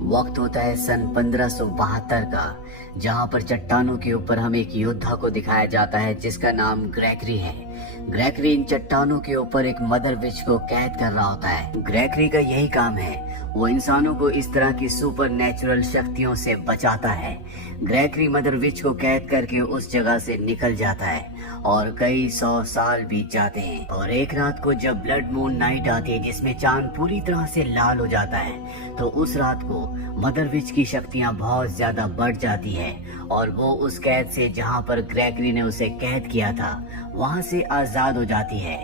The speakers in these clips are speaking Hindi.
वक्त होता है सन 1572 का, जहां पर चट्टानों के ऊपर हमें एक योद्धा को दिखाया जाता है जिसका नाम ग्रेगरी है। ग्रेगरी इन चट्टानों के ऊपर एक मदर विच को कैद कर रहा होता है। ग्रेगरी का यही काम है, वो इंसानों को इस तरह की सुपर नेचुरल शक्तियों से बचाता है। ग्रेगरी मदर विच को कैद करके उस जगह से निकल जाता है और कई 100 साल बीत जाते हैं। और एक रात को जब ब्लड मून नाइट आती है जिसमें चांद पूरी तरह से लाल हो जाता है, तो उस रात को मदर विच की शक्तियां बहुत ज्यादा बढ़ जाती है और वो उस कैद से, जहां पर ग्रेगरी ने उसे कैद किया था, वहां से आजाद हो जाती है।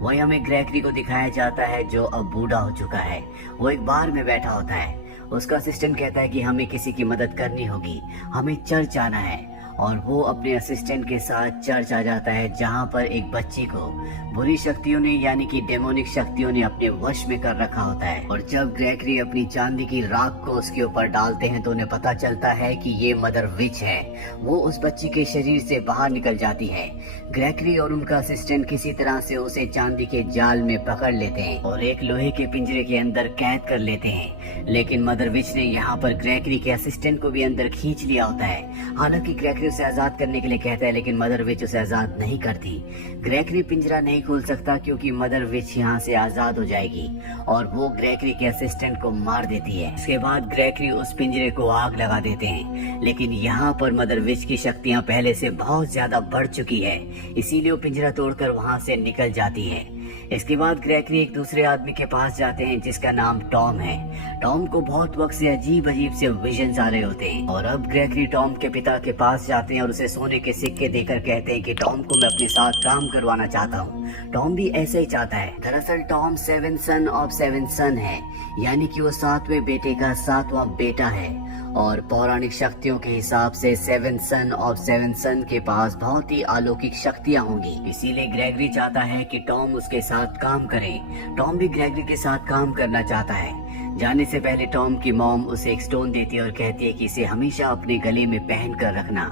वही हमें ग्रेगरी को दिखाया जाता है जो अब बूढ़ा हो चुका है। वो एक बार में बैठा होता है। उसका असिस्टेंट कहता है कि हमें किसी की मदद करनी होगी, हमें चर्च आना है। और वो अपने असिस्टेंट के साथ चर्च आ जाता है, जहां पर एक बच्ची को बुरी शक्तियों ने यानी कि डेमोनिक शक्तियों ने अपने वश में कर रखा होता है। और जब ग्रेगरी अपनी चांदी की राख को उसके ऊपर डालते हैं तो उन्हें पता चलता है कि ये मदर विच है। वो उस बच्ची के शरीर से बाहर निकल जाती है। ग्रेगरी और उनका असिस्टेंट किसी तरह से उसे चांदी के जाल में पकड़ लेते हैं और एक लोहे के पिंजरे के अंदर कैद कर लेते हैं। लेकिन मदर विच ने यहाँ पर ग्रेगरी के असिस्टेंट को भी अंदर खींच लिया होता है। हालांकि ग्रेगरी उसे आजाद करने के लिए कहता है, लेकिन मदर विच उसे आजाद नहीं करती। ग्रेगरी पिंजरा नहीं खोल सकता क्योंकि मदर विच यहाँ से आजाद हो जाएगी और वो ग्रेगरी के असिस्टेंट को मार देती है। इसके बाद ग्रेगरी उस पिंजरे को आग लगा देते हैं, लेकिन यहाँ पर मदर विच की शक्तियाँ पहले से बहुत ज्यादा बढ़ चुकी है, इसीलिए वो पिंजरा तोड़कर वहाँ से निकल जाती है। इसके बाद ग्रेगरी एक दूसरे आदमी के पास जाते हैं जिसका नाम टॉम है। टॉम को बहुत वक्त से अजीब अजीब से विजन्स आ रहे होते हैं और अब ग्रेगरी टॉम के पिता के पास जाते हैं और उसे सोने के सिक्के देकर कहते हैं कि टॉम को मैं अपने साथ काम करवाना चाहता हूँ। टॉम भी ऐसा ही चाहता है। दरअसल टॉम 7 सन ऑफ 7 सन है, यानी कि वो 7वें बेटे का 7वां बेटा है। और पौराणिक शक्तियों के हिसाब से 7 सन ऑफ 7 सन के पास बहुत ही अलौकिक शक्तियां होंगी। इसीलिए ग्रेगरी चाहता है कि टॉम उसके साथ काम करे। टॉम भी ग्रेगरी के साथ काम करना चाहता है। जाने से पहले टॉम की मॉम उसे एक स्टोन देती है और कहती है कि इसे हमेशा अपने गले में पहन कर रखना।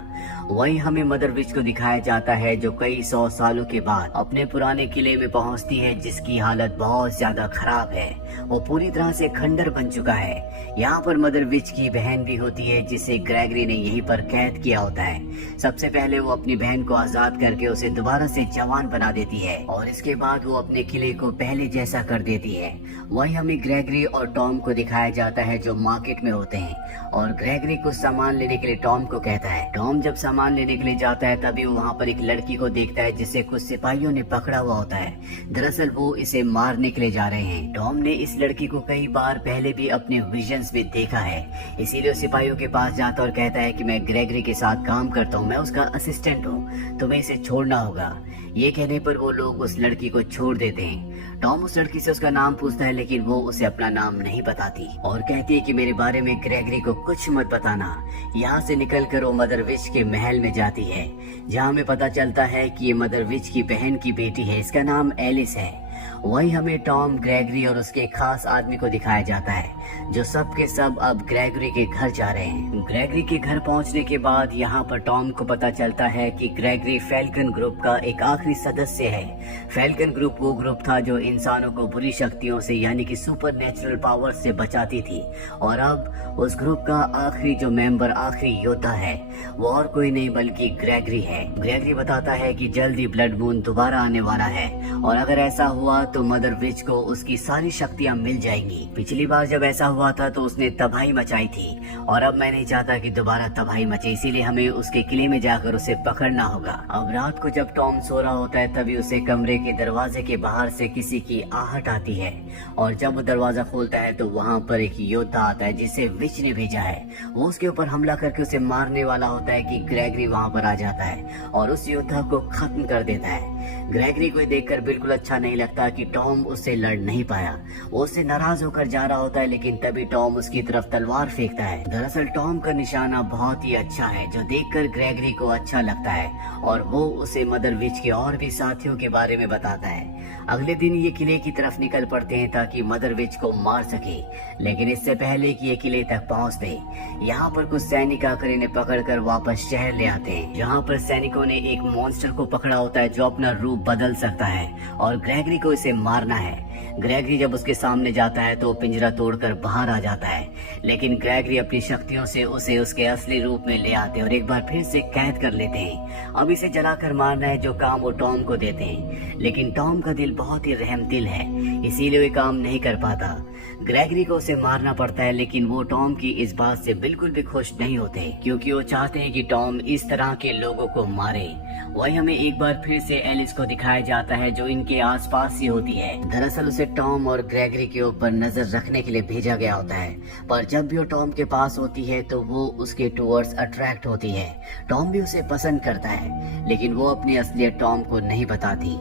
वही हमें मदर विच को दिखाया जाता है जो कई 100 सालों के बाद अपने पुराने किले में पहुंचती है, जिसकी हालत बहुत ज्यादा खराब है। वो पूरी तरह से खंडर बन चुका है। यहाँ पर मदर विच की बहन भी होती है जिसे ग्रेगरी ने यहीं पर कैद किया होता है। सबसे पहले वो अपनी बहन को आजाद करके उसे दोबारा से जवान बना देती है और इसके बाद वो अपने किले को पहले जैसा कर देती है। वही हमें ग्रेगरी और टॉम को दिखाया जाता है जो मार्केट में होते हैं और ग्रेगरी कुछ सामान लेने के लिए टॉम को कहता है। टॉम जब सामान लेने के लिए जाता है तभी वो वहाँ पर एक लड़की को देखता है जिसे कुछ सिपाहियों ने पकड़ा हुआ होता है। दरअसल वो इसे मारने के लिए जा रहे हैं। टॉम ने इस लड़की को कई बार पहले भी अपने विजन्स में देखा है, इसीलिए सिपाहियों के पास जाता और कहता है कि मैं ग्रेगरी के साथ काम करता हूँ, मैं उसका असिस्टेंट हूँ, तुम्हें इसे छोड़ना होगा। ये कहने पर वो लोग उस लड़की को छोड़ देते हैं। टॉम उस लड़की से उसका नाम पूछता है, लेकिन वो उसे अपना नाम नहीं बताती और कहती है कि मेरे बारे में ग्रेगरी को कुछ मत बताना। यहाँ से निकलकर वो मदर विच के महल में जाती है, जहाँ हमें पता चलता है कि ये मदर विच की बहन की बेटी है, इसका नाम एलिस है। वही हमें टॉम, ग्रेगरी और उसके खास आदमी को दिखाया जाता है जो सब के सब अब ग्रेगरी के घर जा रहे हैं। ग्रेगरी के घर पहुंचने के बाद यहाँ पर टॉम को पता चलता है कि ग्रेगरी फैल्कन ग्रुप का एक आखिरी सदस्य है। फैल्कन ग्रुप वो ग्रुप था जो इंसानों को बुरी शक्तियों से यानी कि सुपर नेचुरल पावर से बचाती थी और अब उस ग्रुप का आखिरी जो मेंबर, आखिरी योद्धा है, वो और कोई नहीं बल्कि ग्रेगरी है। ग्रेगरी बताता है कि जल्द ही ब्लड मून दोबारा आने वाला है और अगर ऐसा हुआ तो मदर विच को उसकी सारी शक्तियां मिल जाएंगी। पिछली बार जब ऐसा हुआ था तो उसने तबाही मचाई थी और अब मैं नहीं चाहता कि दोबारा तबाही मचे, इसीलिए हमें उसके किले में जाकर उसे पकड़ना होगा। अब रात को जब टॉम सो रहा होता है तभी उसे कमरे के दरवाजे के बाहर से किसी की आहट आती है और जब वो दरवाजा खोलता है तो वहाँ पर एक योद्धा आता है जिसे विच ने भेजा है। वो उसके ऊपर हमला करके उसे मारने वाला होता है कि ग्रेगरी वहाँ पर आ जाता है और उस योद्धा को खत्म कर देता है। ग्रेगरी को देखकर बिल्कुल अच्छा नहीं लगता कि टॉम उससे लड़ नहीं पाया। वो उससे नाराज होकर जा रहा होता है, लेकिन तभी टॉम उसकी तरफ तलवार फेंकता है। दरअसल टॉम का निशाना बहुत ही अच्छा है जो देखकर ग्रेगरी को अच्छा लगता है और वो उसे मदर विच के और भी साथियों के बारे में बताता है। अगले दिन ये किले की तरफ निकल पड़ते हैं ताकि मदर विच को मार सके, लेकिन इससे पहले कि ये किले तक पहुंचते यहाँ पर कुछ सैनिक आकर इन्हें पकड़कर वापस शहर ले आते हैं, जहाँ पर सैनिकों ने एक मॉन्स्टर को पकड़ा होता है जो अपना रूप बदल सकता है और ग्रेगरी को इसे मारना है। ग्रेगरी जब उसके सामने जाता है तो वो पिंजरा तोड़कर बाहर आ जाता है, लेकिन ग्रेगरी अपनी शक्तियों से उसे उसके असली रूप में ले आते हैं और एक बार फिर से कैद कर लेते हैं। अब इसे जलाकर मारना है, जो काम वो टॉम को देते हैं, लेकिन टॉम का दिल बहुत ही रहमदिल है, इसीलिए वो काम नहीं कर पाता। ग्रेगरी को उसे मारना पड़ता है, लेकिन वो टॉम की इस बात से बिल्कुल भी खुश नहीं होते, क्योंकि वो चाहते हैं कि टॉम इस तरह के लोगों को मारे। वही हमें एक बार फिर से एलिस को दिखाया जाता है, जो इनके आसपास ही होती है। दरअसल उसे टॉम और ग्रेगरी के ऊपर नजर रखने के लिए भेजा गया होता है, पर जब भी वो टॉम के पास होती है तो वो उसके टूवर्ड्स अट्रैक्ट होती है। टॉम भी उसे पसंद करता है, लेकिन वो अपनी असलियत टॉम को नहीं बताती।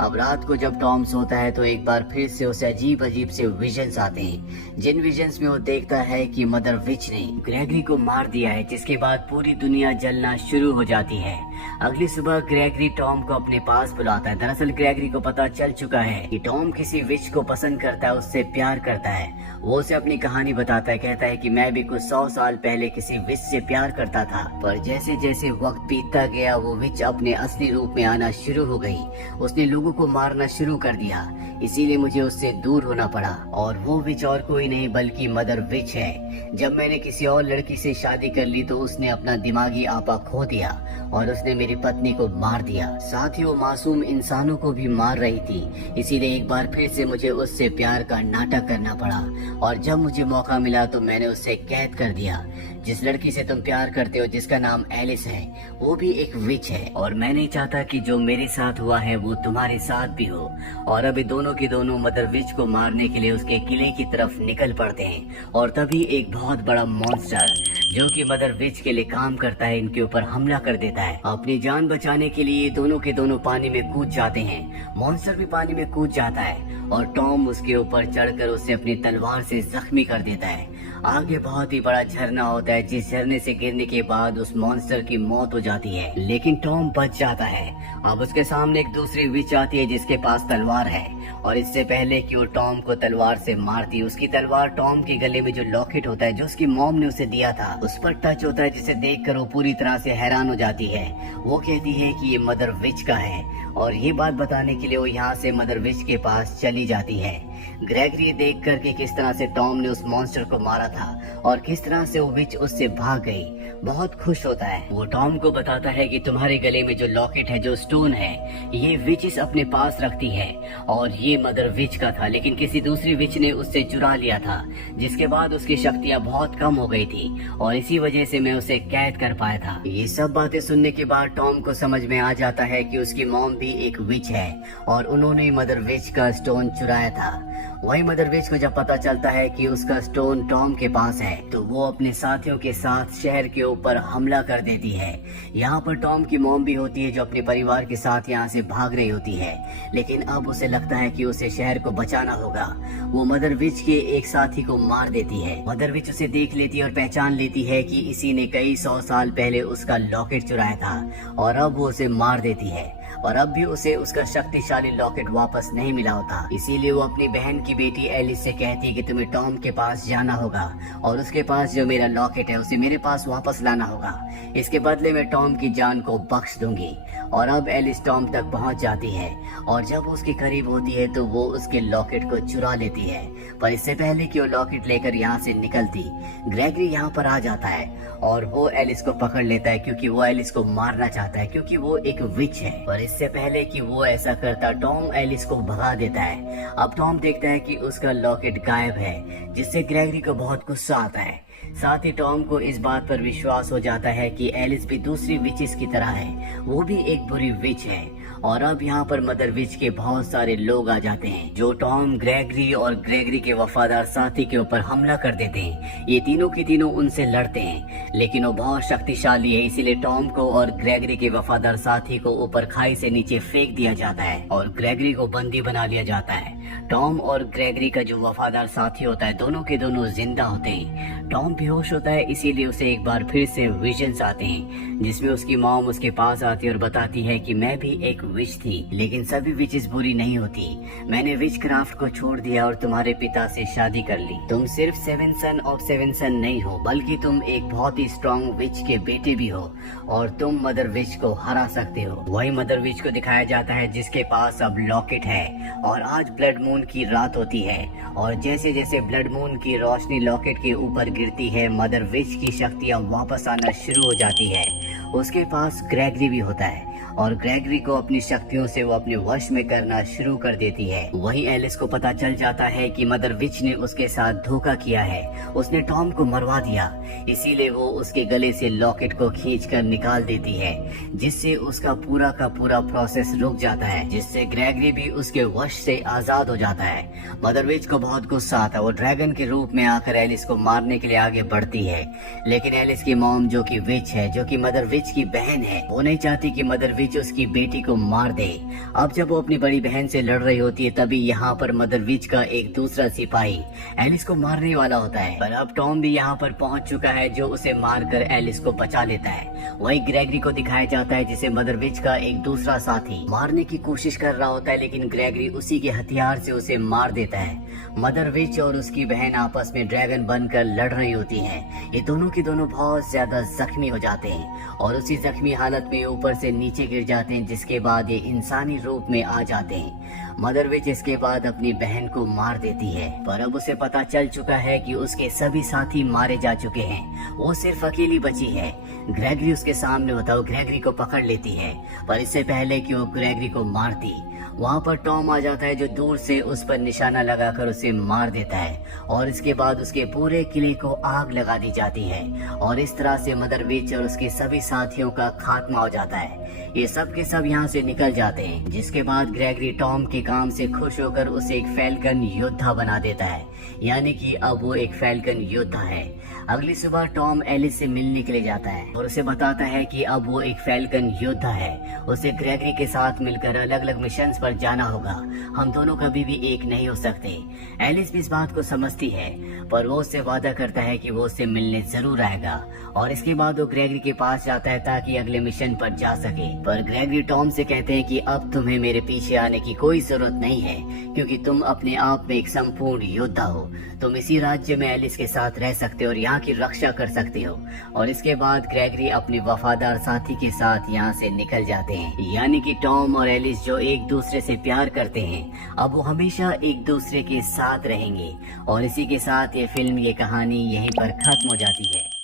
अब रात को जब टॉम सोता है तो एक बार फिर से उसे अजीब अजीब से विजन्स आते हैं, जिन विजन्स में वो देखता है कि मदर विच ने ग्रेगरी को मार दिया है, जिसके बाद पूरी दुनिया जलना शुरू हो जाती है। अगली सुबह ग्रेगरी टॉम को अपने पास बुलाता है। दरअसल ग्रेगरी को पता चल चुका है कि टॉम किसी विच को पसंद करता है, उससे प्यार करता है। वो उसे अपनी कहानी बताता है, कहता है कि मैं भी कुछ 100 साल पहले किसी विच से प्यार करता था, पर जैसे जैसे वक्त बीतता गया वो विच अपने असली रूप में आना शुरू हो गई। उसने लोगों को मारना शुरू कर दिया, इसीलिए मुझे उससे दूर होना पड़ा। और वो विच और कोई नहीं बल्कि मदर विच है। जब मैंने किसी और लड़की से शादी कर ली तो उसने अपना दिमागी आपा खो दिया और उसने मेरी पत्नी को मार दिया, साथ ही वो मासूम इंसानों को भी मार रही थी। इसीलिए एक बार फिर से मुझे उससे प्यार का नाटक करना पड़ा, और जब मुझे मौका मिला तो मैंने उससे कैद कर दिया। जिस लड़की से तुम प्यार करते हो, जिसका नाम एलिस है, वो भी एक विच है, और मैं नहीं चाहता कि जो मेरे साथ हुआ है वो तुम्हारे साथ भी हो। और अभी दोनों के दोनों मदर विच को मारने के लिए उसके किले की तरफ निकल पड़ते हैं, और तभी एक बहुत बड़ा मॉन्स्टर जो कि मदर विच के लिए काम करता है इनके ऊपर हमला कर देता है। अपनी जान बचाने के लिए दोनों के दोनों पानी में कूद जाते हैं। मॉन्स्टर भी पानी में कूद जाता है और टॉम उसके ऊपर चढ़कर उसे अपनी तलवार से जख्मी कर देता है। आगे बहुत ही बड़ा झरना होता है, जिस झरने से गिरने के बाद उस मॉन्स्टर की मौत हो जाती है, लेकिन टॉम बच जाता है। अब उसके सामने एक दूसरी विच आती है जिसके पास तलवार है, और इससे पहले कि वो टॉम को तलवार से मारती, उसकी तलवार टॉम के गले में जो लॉकेट होता है जो उसकी मॉम ने उसे दिया था उस पर टच होता है, जिसे देखकर वो पूरी तरह से हैरान हो जाती है। वो कहती है कि ये मदर विच का है, और ये बात बताने के लिए वो यहाँ से मदर विच के पास चली जाती है। ग्रेगरी देख कर कि किस तरह से टॉम ने उस मॉन्स्टर को मारा था और किस तरह से वो विच उससे भाग गई, बहुत खुश होता है। वो टॉम को बताता है कि तुम्हारे गले में जो लॉकेट है, जो स्टोन है, ये विचेस अपने पास रखती है, और ये मदर विच का था, लेकिन किसी दूसरी विच ने उससे चुरा लिया था, जिसके बाद उसकी शक्तियाँ बहुत कम हो गई थी, और इसी वजह से मैं उसे कैद कर पाया था। ये सब बातें सुनने के बाद टॉम को समझ में आ जाता है कि उसकी मॉम भी एक विच है, और उन्होंने मदर विच का स्टोन चुराया था। वही मदर विच को जब पता चलता है कि उसका स्टोन टॉम के पास है, तो वो अपने साथियों के साथ शहर के ऊपर हमला कर देती है। यहाँ पर टॉम की मॉम भी होती है, जो अपने परिवार के साथ यहाँ से भाग रही होती है, लेकिन अब उसे लगता है कि उसे शहर को बचाना होगा। वो मदर विच के एक साथी को मार देती है। मदर विच उसे देख लेती है और पहचान लेती है कि इसी ने कई 100 साल पहले उसका लॉकेट चुराया था, और अब वो उसे मार देती है, और अब भी उसे उसका शक्तिशाली लॉकेट वापस नहीं मिला होता। इसीलिए वो अपनी बहन की बेटी एलिस से कहती है कि तुम्हें टॉम के पास जाना होगा, और उसके पास जो मेरा लॉकेट है उसे मेरे पास वापस लाना होगा। इसके बदले में टॉम की जान को बख्श दूंगी। और अब एलिस टॉम तक पहुंच जाती है, और जब वो उसके करीब होती है तो वो उसके लॉकेट को चुरा लेती है, पर इससे पहले कि वो लॉकेट लेकर यहाँ से निकलती, ग्रेगरी यहाँ पर आ जाता है, और वो एलिस को पकड़ लेता है, क्योंकि वो एलिस को मारना चाहता है, क्योंकि वो एक विच है। पर इससे पहले कि वो ऐसा करता, टॉम एलिस को भगा देता है। अब टॉम देखता है कि उसका लॉकेट गायब है, जिससे ग्रेगरी को बहुत गुस्सा आता है। साथ ही टॉम को इस बात पर विश्वास हो जाता है कि एलिस भी दूसरी विचेस की तरह है, वो भी एक बुरी विच है। और अब यहाँ पर मदर विच के बहुत सारे लोग आ जाते हैं, जो टॉम, ग्रेगरी और ग्रेगरी के वफादार साथी के ऊपर हमला कर देते हैं। ये तीनों के तीनों उनसे लड़ते हैं, लेकिन वो बहुत शक्तिशाली है, इसीलिए टॉम को और ग्रेगरी के वफादार साथी को ऊपर खाई से नीचे फेंक दिया जाता है, और ग्रेगरी को बंदी बना लिया जाता है। टॉम और ग्रेगरी का जो वफादार साथी होता है, दोनों के दोनों जिंदा होते हैं। टॉम बेहोश होता है, इसीलिए उसे एक बार फिर से विजन्स आते हैं, जिसमें उसकी मॉम उसके पास आती है और बताती है कि मैं भी एक विच थी, लेकिन सभी विचेस बुरी नहीं होती। मैंने विच क्राफ्ट को छोड़ दिया और तुम्हारे पिता से शादी कर ली। तुम सिर्फ 7 सन ऑफ 7 सन नहीं हो, बल्कि तुम एक बहुत ही स्ट्रॉन्ग विच के बेटे भी हो, और तुम मदर विच को हरा सकते हो। वही मदर विच को दिखाया जाता है जिसके पास अब लॉकेट है, और आज ब्लड ब्लड मून की रात होती है और जैसे जैसे ब्लड मून की रोशनी लॉकेट के ऊपर गिरती है, मदर विच की शक्तियाँ वापस आना शुरू हो जाती है। उसके पास ग्रेगरी भी होता है और ग्रेगरी को अपनी शक्तियों से वो अपने वश में करना शुरू कर देती है। वहीं एलिस को पता चल जाता है कि मदर विच ने उसके साथ धोखा किया है, उसने टॉम को मरवा दिया, इसीलिए वो उसके गले से लॉकेट को खींचकर निकाल देती है, जिससे उसका पूरा का पूरा प्रोसेस रुक जाता है, जिससे ग्रेगरी भी उसके वश से आजाद हो जाता है। मदर विच को बहुत गुस्सा आता है, वो ड्रैगन के रूप में आकर एलिस को मारने के लिए आगे बढ़ती है, लेकिन एलिस की मॉम जो कि विच है, जो कि मदर विच की बहन है, वो नहीं चाहती कि मदर विच उसकी बेटी को मार दे। अब जब वो अपनी बड़ी बहन से लड़ रही होती है, तभी यहाँ पर मदर विच का एक दूसरा सिपाही एलिस को मारने वाला होता है, पर अब टॉम भी यहाँ पर पहुँच चुका है, जो उसे मारकर एलिस को बचा लेता है। वही ग्रेगरी को दिखाया जाता है, जिसे मदर विच का एक दूसरा साथी मारने की कोशिश कर रहा होता है, लेकिन ग्रेगरी उसी के हथियार से उसे मार देता है। मदर विच और उसकी बहन आपस में ड्रैगन बनकर लड़ रही होती हैं। ये दोनों के दोनों बहुत ज्यादा जख्मी हो जाते हैं और उसी जख्मी हालत में ऊपर से नीचे गिर जाते हैं, जिसके बाद ये इंसानी रूप में आ जाते हैं। मदर विच इसके बाद अपनी बहन को मार देती है, पर अब उसे पता चल चुका है कि उसके सभी साथी मारे जा चुके हैं, वो सिर्फ अकेली बची है। ग्रेगरी उसके सामने होता है, वो ग्रेगरी को पकड़ लेती है, पर इससे पहले कि वो ग्रेगरी को मारती, वहाँ पर टॉम आ जाता है, जो दूर से उस पर निशाना लगाकर उसे मार देता है और इसके बाद उसके पूरे किले को आग लगा दी जाती है और इस तरह से मदर विच और उसके सभी साथियों का खात्मा हो जाता है। ये सब के सब यहाँ से निकल जाते हैं, जिसके बाद ग्रेगरी टॉम के काम से खुश होकर उसे एक फैल्कन योद्धा बना देता है, यानी कि अब वो एक फैल्कन योद्धा है। अगली सुबह टॉम एलिस से मिलने के लिए जाता है और उसे बताता है कि अब वो एक फैल्कन योद्धा है, उसे ग्रेगरी के साथ मिलकर अलग अलग मिशंस पर जाना होगा, हम दोनों कभी भी एक नहीं हो सकते। एलिस भी इस बात को समझती है, पर वो उससे वादा करता है कि वो उससे मिलने जरूर आएगा और इसके बाद वो ग्रेगरी के पास जाता है ताकि अगले मिशन पर जा सके। पर ग्रेगरी टॉम से कहते हैं कि अब तुम्हें मेरे पीछे आने की कोई जरूरत नहीं है, क्योंकि तुम अपने आप में एक संपूर्ण योद्धा हो, तुम इसी राज्य में एलिस के साथ रह सकते हो और यहाँ की रक्षा कर सकते हो। और इसके बाद ग्रेगरी अपने वफादार साथी के साथ यहाँ से निकल जाते हैं, यानी कि टॉम और एलिस जो एक दूसरे से प्यार करते हैं, अब वो हमेशा एक दूसरे के साथ रहेंगे। और इसी के साथ ये फिल्म, ये कहानी यहीं पर खत्म हो जाती है।